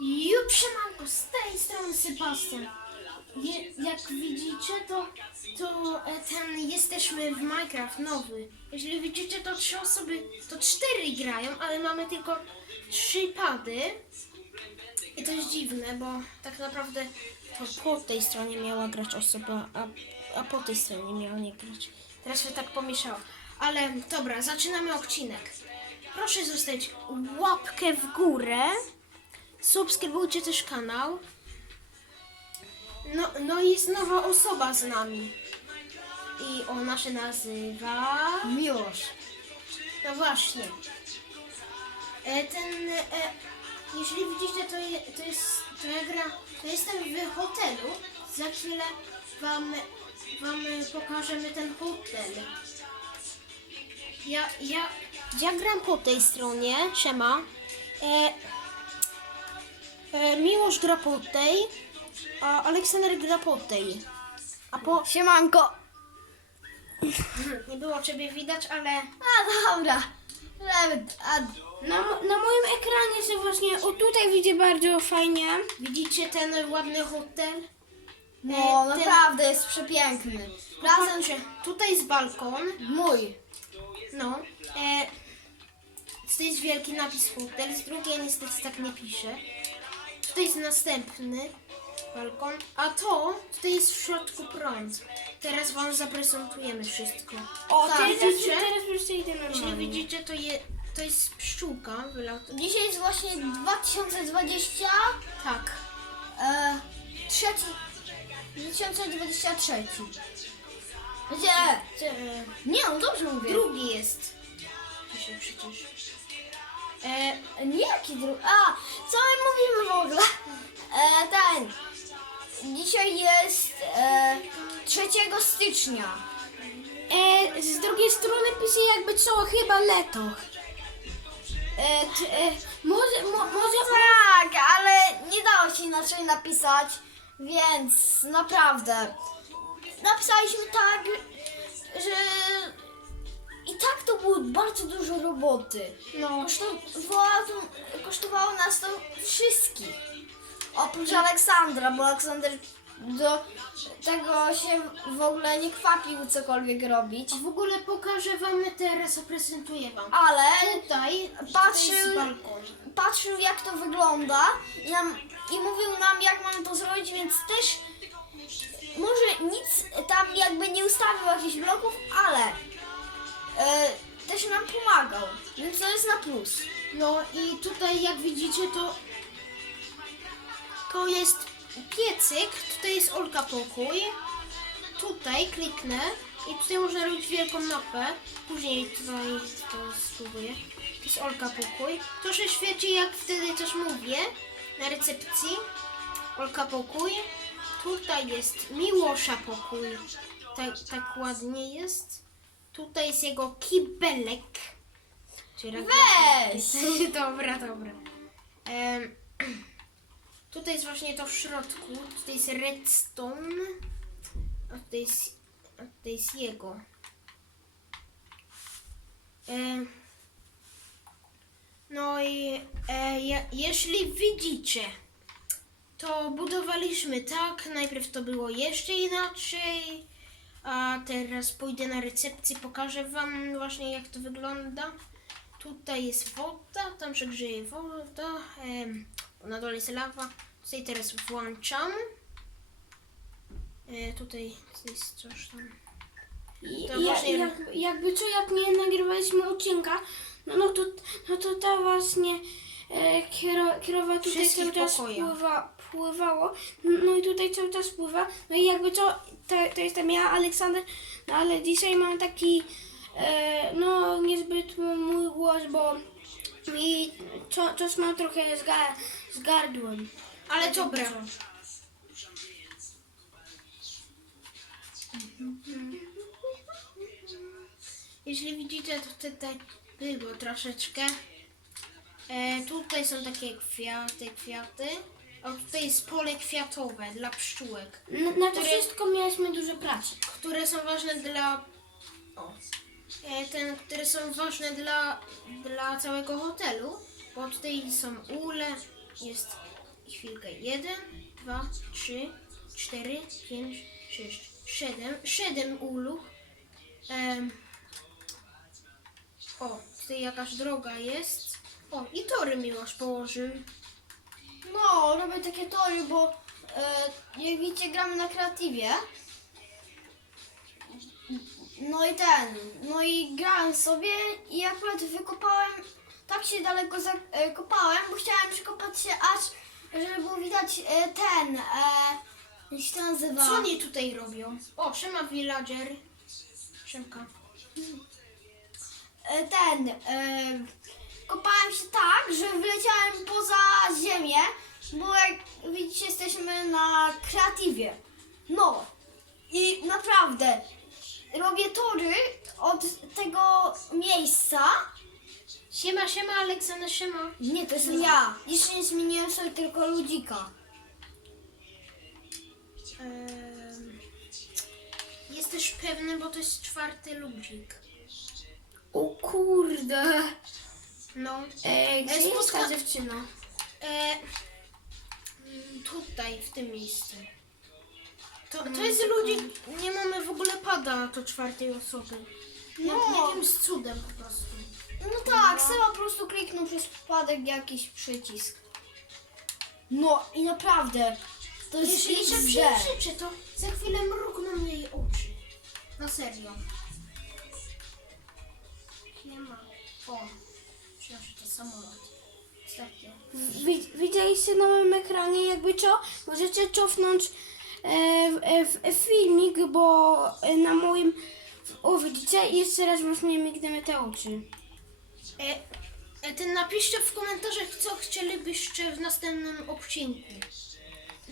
Jup, siemanko, z tej strony Sebastian. Je, jak widzicie, to, to e, ten, jesteśmy w Minecraft nowy. Jeśli widzicie, to trzy osoby, to cztery grają, ale mamy tylko trzy pady. I to jest dziwne, bo tak naprawdę to po tej stronie miała grać osoba, a, a po tej stronie miała nie grać. Teraz się tak pomieszało. Ale dobra, zaczynamy odcinek. Proszę zostawić łapkę w górę. Subskrybujcie też kanał. No, no i jest nowa osoba z nami. I ona się nazywa... Miłosz. No właśnie. E, ten... E, jeśli widzicie, to, je, to jest... To ja gra... To jestem w hotelu. Za chwilę wam, wam pokażemy ten hotel. Ja, ja, ja gram po tej stronie, siema. E, Miłosz gra po tej, a Aleksander gra po tej. A po... Siemanko. Nie było ciebie widać, ale... A dobra. A, Na, na moim ekranie się właśnie, o tutaj widzę bardzo fajnie. Widzicie ten ładny hotel? no E, ten- naprawdę jest przepiękny. Razem Patrzcie, tutaj jest balkon, mój. no. E, tutaj jest wielki napis hotel, z drugiej niestety tak nie pisze. Tutaj jest następny balkon, a to, tutaj jest w środku prąd. Teraz wam zaprezentujemy wszystko. O, Tak, teraz, teraz- widzicie, teraz już idę Jeśli widzicie, to, je, to jest pszczółka. Dzisiaj jest właśnie 2020. Tak. E, trzeci. 2023. Gdzie? Gdzie? Nie, no dobrze mówię. Drugi jest. Pisze przecież. E, Nie jaki drugi? A, co Dzisiaj jest e, 3 stycznia. e, z drugiej strony pisze jakby co, chyba leto. E, t, e, może, mo, może... Tak, ale nie dało się inaczej napisać, więc naprawdę. Napisaliśmy tak, że i tak to było bardzo dużo roboty. No, Kosztowało, to, kosztowało nas to wszystkich. Oprócz Aleksandra, bo Aleksander do tego się w ogóle nie kwapił cokolwiek robić. w ogóle pokażę wam teraz, zaprezentuję wam. Ale Tutaj, Patrzył- tutaj jest balkon. patrzył jak to wygląda i, nam, i mówił nam jak mamy to zrobić, więc też może nic tam jakby nie ustawił jakichś bloków, ale e, też nam pomagał, więc to jest na plus. No i tutaj jak widzicie to to jest piecyk, tutaj jest Olka pokój. Tutaj kliknę i tutaj można robić wielką mapę. Później tutaj to spróbuję. To jest Olka pokój. To się świeci jak wtedy też mówię na recepcji. Olka pokój. Tutaj jest Miłosza pokój. Tak, tak ładnie jest. Tutaj jest jego kibelek. Weź! dobra, dobra. Em, tutaj jest właśnie to w środku. Tutaj jest redstone. A tutaj jest, a tutaj jest jego. Em, no i e, je, jeśli widzicie, to budowaliśmy tak. Najpierw to było jeszcze inaczej. A teraz pójdę na recepcję, pokażę Wam właśnie jak to wygląda. Tutaj jest woda, tam się grzeje woda, em, na dole jest lawa. Tutaj teraz włączam. E, tutaj jest coś tam. I, To ja, właśnie- jak, jakby co, jak nie nagrywaliśmy odcinka, no, no, to, no to ta właśnie e, kiero, kierowa tutaj Wszystkich cały czas pływa, pływało, no i tutaj cały czas pływa, no i jakby co, to, to jestem ja, Aleksander, no ale dzisiaj mam taki, e, no niezbyt mój głos, bo mi co, coś mam trochę z, ga, z gardłem. Ale dobra. Jeśli widzicie, to tutaj było troszeczkę. E, tutaj są takie kwiaty, kwiaty. A tutaj jest pole kwiatowe dla pszczółek, Na, na to Które- wszystko mieliśmy dużo pracy. które są ważne dla. O. E, ten, które są ważne dla, dla całego hotelu. Bo tutaj są ule, jest chwilkę. Jeden, dwa, trzy, cztery, pięć, sześć, siedem. Siedem uluk. Em, o, tutaj jakaś droga jest. O, i tory Miłosz położył. No, robię takie tory, bo e, jak widzicie gramy na kreatywie. No i ten, no i grałem sobie i akurat wykopałem, tak się daleko zakopałem, bo chciałem przekopać się aż, żeby było widać e, ten, e, jak się to nazywa? Co oni tutaj robią? O, Szema Villager. Szemka. E, ten, e, kopałem się tak, że wyleciałem poza ziemię, bo jak widzicie jesteśmy na kreatywie. No i naprawdę robię tory od tego miejsca. Siema, siema, Aleksander, siema. Nie, to jest ja. Jeszcze nie zmieniłem sobie tylko ludzika. Em, jesteś pewny, bo to jest czwarty ludzik. O kurde. No. E, gdzie E, jest spotka- ta dziewczyna? E, mm, tutaj, w tym miejscu. To, to jest ludzik, nie mamy w ogóle pada do czwartej osoby. No. No. Jakimś cudem po prostu. No tak, Seba po prostu kliknął przez przypadek jakiś przycisk. No i naprawdę, to jest Jeśli się XD. to za chwilę mrugną jej oczy. Na serio. Nie ma. O, przecież to samolot. Ostatnio. Wi- Widzieliście na moim ekranie, jakby co? Możecie cofnąć e, w, e, w, e, filmik, bo e, na moim... O, widzicie? I Jeszcze raz właśnie mignęły te oczy. E, e, ten napiszcie w komentarzach, co chcielibyście w następnym odcinku.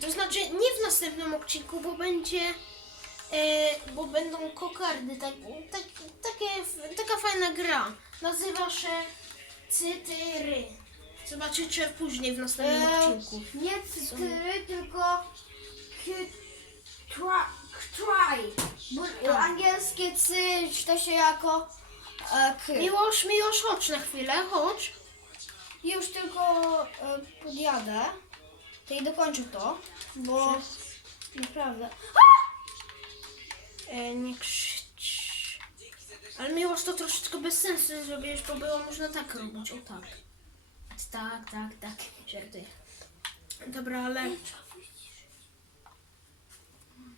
To znaczy, nie w następnym odcinku, bo będzie. E, bo będą kokardy. Tak, tak, takie, taka fajna gra. Nazywa się Cytyry. Zobaczycie później w następnym Eee, odcinku. Nie cytry, tylko try. try. Bo angielskie cy czyta się jako e, k. Miłosz, Miłosz, chodź na chwilę, chodź. Już tylko e, podjadę. To i dokończę to, bo naprawdę. E, nie krzycz. Ale miłość to troszeczkę bez sensu zrobiłeś, bo było można tak robić, o tak. Tak, tak, tak, żartuję. Dobra, ale...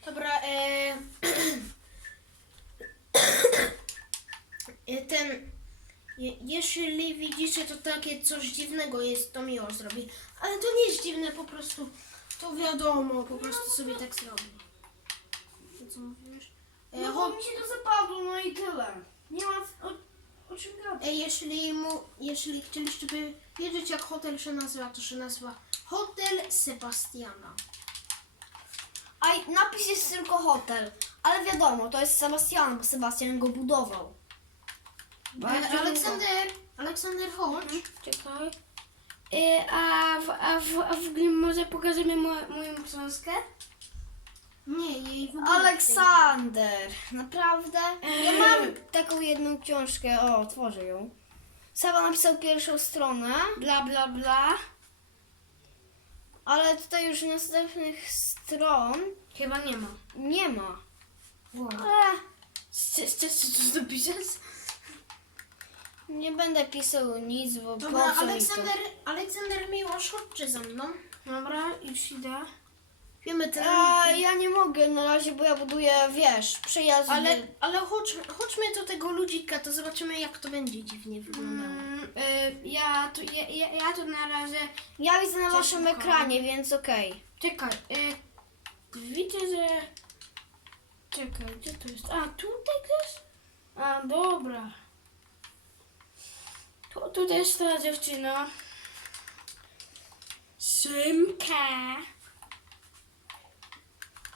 Dobra, e... ten... Je, jeśli widzicie, to takie coś dziwnego jest, to miło zrobi. Ale to nie jest dziwne, po prostu... To wiadomo, po prostu sobie tak zrobi. To co mówisz? E, No bo mi się to zapadło, no i tyle. Nie ma o, o czym gadać. E, jeśli, mu, jeśli chcieliście by wiedzieć, jak hotel się nazywa, to się nazywa Hotel Sebastiana. A i napis jest tylko hotel. Ale wiadomo, to jest Sebastian, bo Sebastian go budował. E, Aleksander, Aleksander, chodź. Czekaj. E, a, w, a, w, a w ogóle może pokażemy mo, moją książkę? Nie, jej w ogóle. Aleksander, naprawdę? Ja mam taką jedną książkę, o, otworzę ją. Seba napisał pierwszą stronę, Bla, bla, bla. ale tutaj już następnych stron Chyba nie ma. nie ma. Wow. Ech, Chcesz coś dopisać? Nie będę pisał nic, bo Dobra, po co mi to? Aleksander, Aleksander Miłosz, chodźcie za mną. Dobra, już idę. Wiemy ten... A, ja nie mogę na razie, bo ja buduję, wiesz, przejazd. Ale, ale chodź, chodźmy do tego ludzika, to zobaczymy, jak to będzie dziwnie wyglądało. Mm, e, ja, tu, ja, ja, ja tu na razie... Ja widzę na waszym ekranie, więc okej. Czekaj, e, widzę, że... Czekaj, gdzie to jest? A, tutaj też? A, dobra. Tu, tu też ta dziewczyna. Szymka.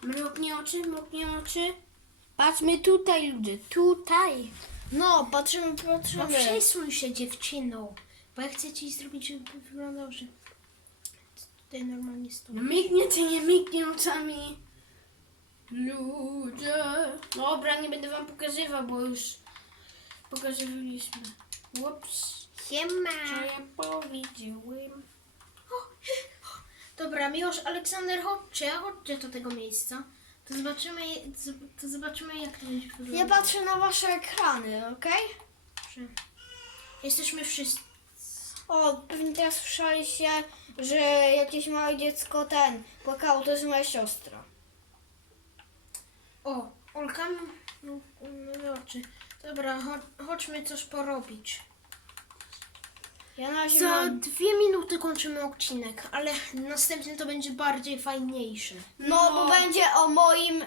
Mrugnie oczy, mrugnie oczy. Patrzmy tutaj, ludzie, tutaj. No, patrzymy, No patrzymy. przesuń się dziewczyną, bo ja chcę ci zrobić, żeby wyglądał, że tutaj normalnie stoi. No mignie czy nie mignie oczami? Ludzie. Dobra, nie będę wam pokazywał, bo już pokazywaliśmy. Ups, Siema! co ja powiedziałem? Dobra, Miłosz, Aleksander, chodźcie, chodźcie do tego miejsca. To zobaczymy, to zobaczymy jak to będzie wyglądać. Ja patrzę na wasze ekrany, okej? Jesteśmy wszyscy. O, pewnie teraz słyszeliście, że jakieś małe dziecko ten płakało, to jest moja siostra. O, Olka, no, no, oczy. Dobra, cho- chodźmy coś porobić. Ja na razie Za mam... dwie minuty kończymy odcinek, ale następny to będzie bardziej fajniejszy. No, bo będzie o moim...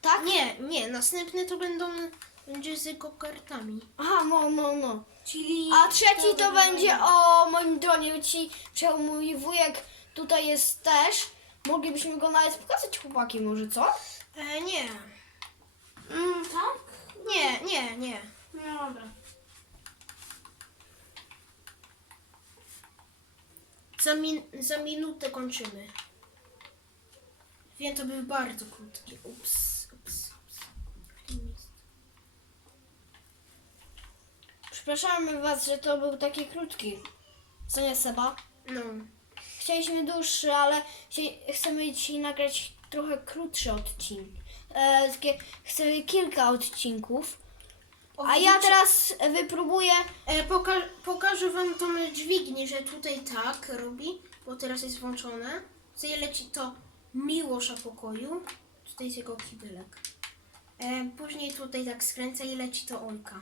Tak? Nie, nie, następny to będą, będzie z go-kartami. Aha, no, no, no. Czyli... A trzeci to będzie o moim dronie. Ci czemu mój wujek tutaj jest też. Moglibyśmy go nawet pokazać chłopaki może, co? E, nie, Mm, tak? nie, nie, nie. No dobra. Za, min, za minutę kończymy. Wiem, to był bardzo krótki. Ups, ups, ups. Przepraszamy was, że to był taki krótki. Co nie, Seba? No. Chcieliśmy dłuższy, ale chcemy dzisiaj nagrać trochę krótszy odcinek. E, chcemy kilka odcinków. A ja teraz wypróbuję. E, poka- pokażę wam tą dźwignię, że tutaj tak robi, bo teraz jest włączone. Tutaj leci to Miłosza pokoju. Tutaj jest jego kibelek. E, później tutaj tak skręca i leci to Olka.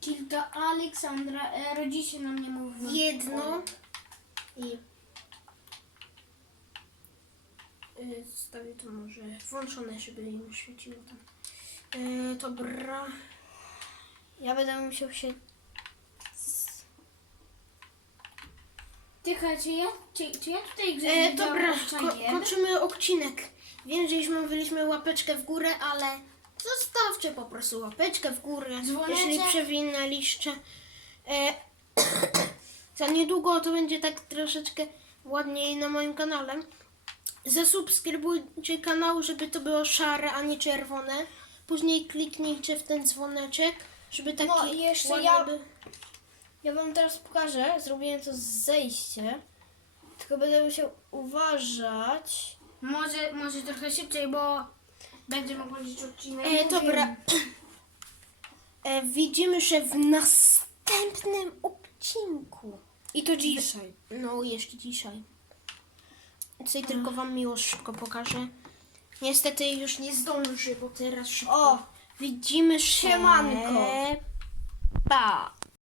Kilka Aleksandra, e, rodzice na mnie mówią. Jedno i e, zostawię to może włączone, żeby im świeciło tam. E, dobra. Ja będę musiał się. Tycha, czy ja, czy, czy ja tutaj grze E, dobra, ko- kończymy odcinek. Wiem, że już mówiliśmy łapeczkę w górę, ale zostawcie po prostu łapeczkę w górę, Dzwoneczek. jeśli przewinęliście. E, za niedługo to będzie tak troszeczkę ładniej na moim kanale. Zasubskrybujcie kanał, żeby to było szare, a nie czerwone. Później kliknijcie w ten dzwoneczek, żeby taki No i jeszcze ładny ja- był. Ja wam teraz pokażę. Zrobiłem to zejście. Tylko będę musiał uważać. Może, może trochę szybciej, bo będzie mogło być odcinek. E, dobra. E, widzimy się w następnym odcinku. I to dzisiaj. No, jeszcze dzisiaj. Tutaj tylko wam miło szybko pokażę. Niestety już nie zdąży, bo teraz szybko. O! Widzimy się. Siemanko. Pa!